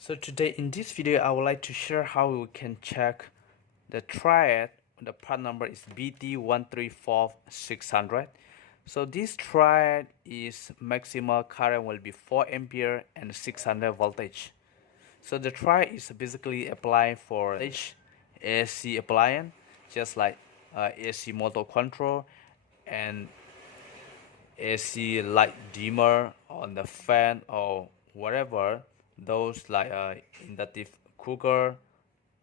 So today in this video I would like to share how we can check the triad. The part number is BT134 600. So this triad is maximal current will be 4 ampere and 600 voltage. So the triad is basically applied for each AC appliance, just like AC motor control and AC light dimmer on the fan or whatever, those like inductive cooker,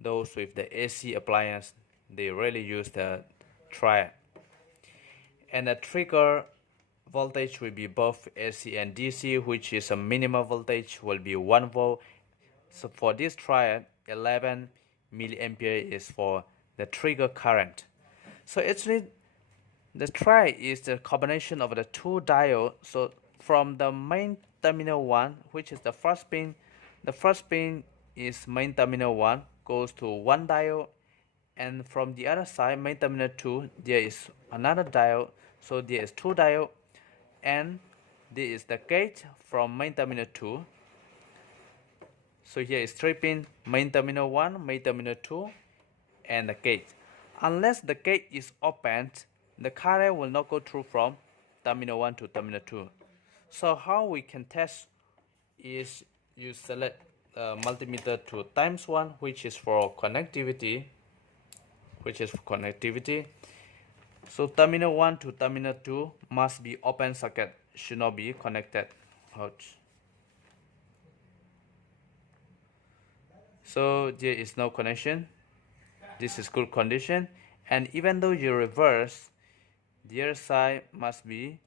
those with the AC appliance, they really use the triac. And the trigger voltage will be both AC and DC, which is a minimum voltage will be 1 volt. So for this triac, 11 milliampere is for the trigger current. So actually the triac is the combination of the two diodes. So from the main terminal 1, which is the first pin is main terminal 1, goes to one diode, and from the other side, main terminal 2, there is another diode. So there is two diodes, and this is the gate from main terminal 2. So here is 3 pin, main terminal 1, main terminal 2, and the gate. Unless the gate is opened, the current will not go through from terminal 1 to terminal 2. So how we can test is you select multimeter to times 1, which is for connectivity. So terminal 1 to terminal 2 must be open circuit, should not be connected. Ouch. So there is no connection. This is good condition, and even though you reverse, the other side must be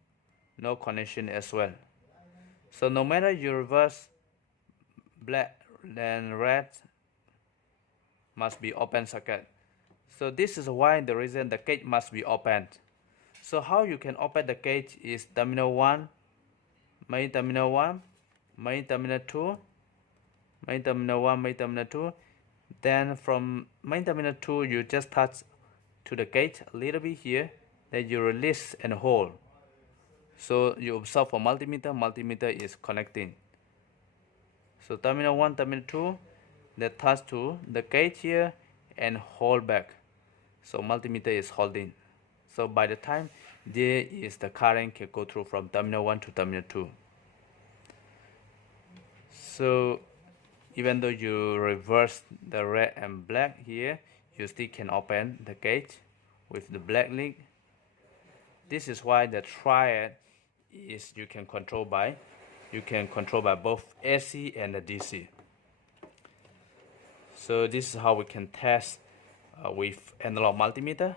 no connection as well. So no matter you reverse, black and red must be open circuit. So this is why the reason the gate must be opened. So how you can open the gate is terminal 1, main terminal 1, main terminal 2, main terminal 1, main terminal 2. Then from main terminal 2 you just touch to the gate a little bit here, then you release and hold. So you observe for multimeter is connecting. So terminal 1, terminal 2, they touch to the gate here and hold back. So multimeter is holding. So by the time there is the current can go through from terminal 1 to terminal 2. So even though you reverse the red and black here, you still can open the gate with the black link. This is why the triad is you can control by both AC and the DC. So this is how we can test with analog multimeter.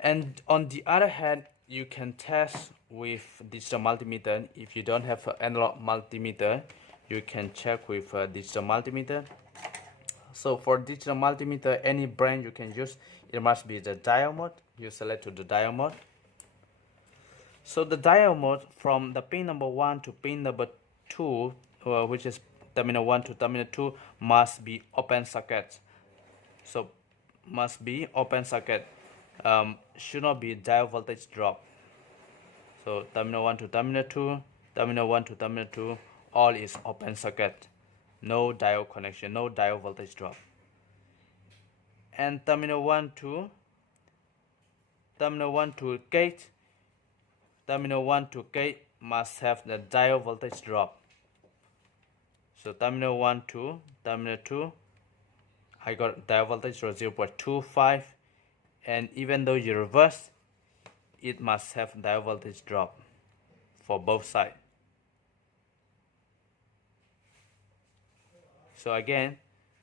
And on the other hand, you can test with digital multimeter. If you don't have an analog multimeter, you can check with digital multimeter. So for digital multimeter, any brand you can use, it must be the diode mode. You select to the diode mode. So the diode mode from the pin number 1 to pin number 2, which is terminal 1 to terminal 2, must be open circuit. So must be open circuit. Should not be diode voltage drop. So terminal 1 to terminal 2, terminal 1 to terminal 2, all is open circuit. No diode connection, no diode voltage drop. And terminal 1 to gate, terminal 1 to gate must have the diode voltage drop. So terminal 1 to terminal 2, I got diode voltage 0.25, and even though you reverse, it must have diode voltage drop for both sides. So again,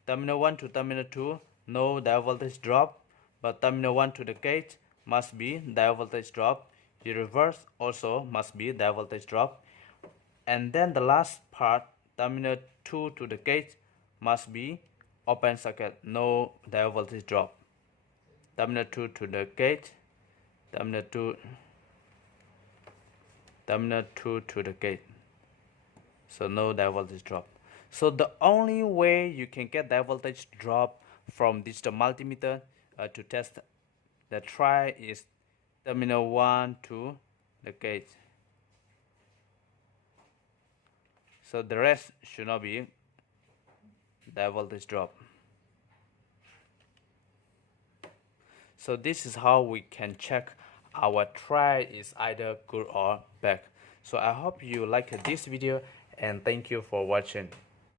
terminal 1 to terminal 2, no diode voltage drop, but terminal 1 to the gate must be diode voltage drop. The reverse also must be diode voltage drop. And then the last part, terminal 2 to the gate, must be open circuit, no diode voltage drop. Terminal 2 to the gate, terminal 2 to the gate, so no diode voltage drop. So the only way you can get diode voltage drop from digital multimeter to test the triad is terminal 1 to the gate. So the rest should not be the voltage drop. So this is how we can check our triac is either good or bad. So I hope you like this video and thank you for watching.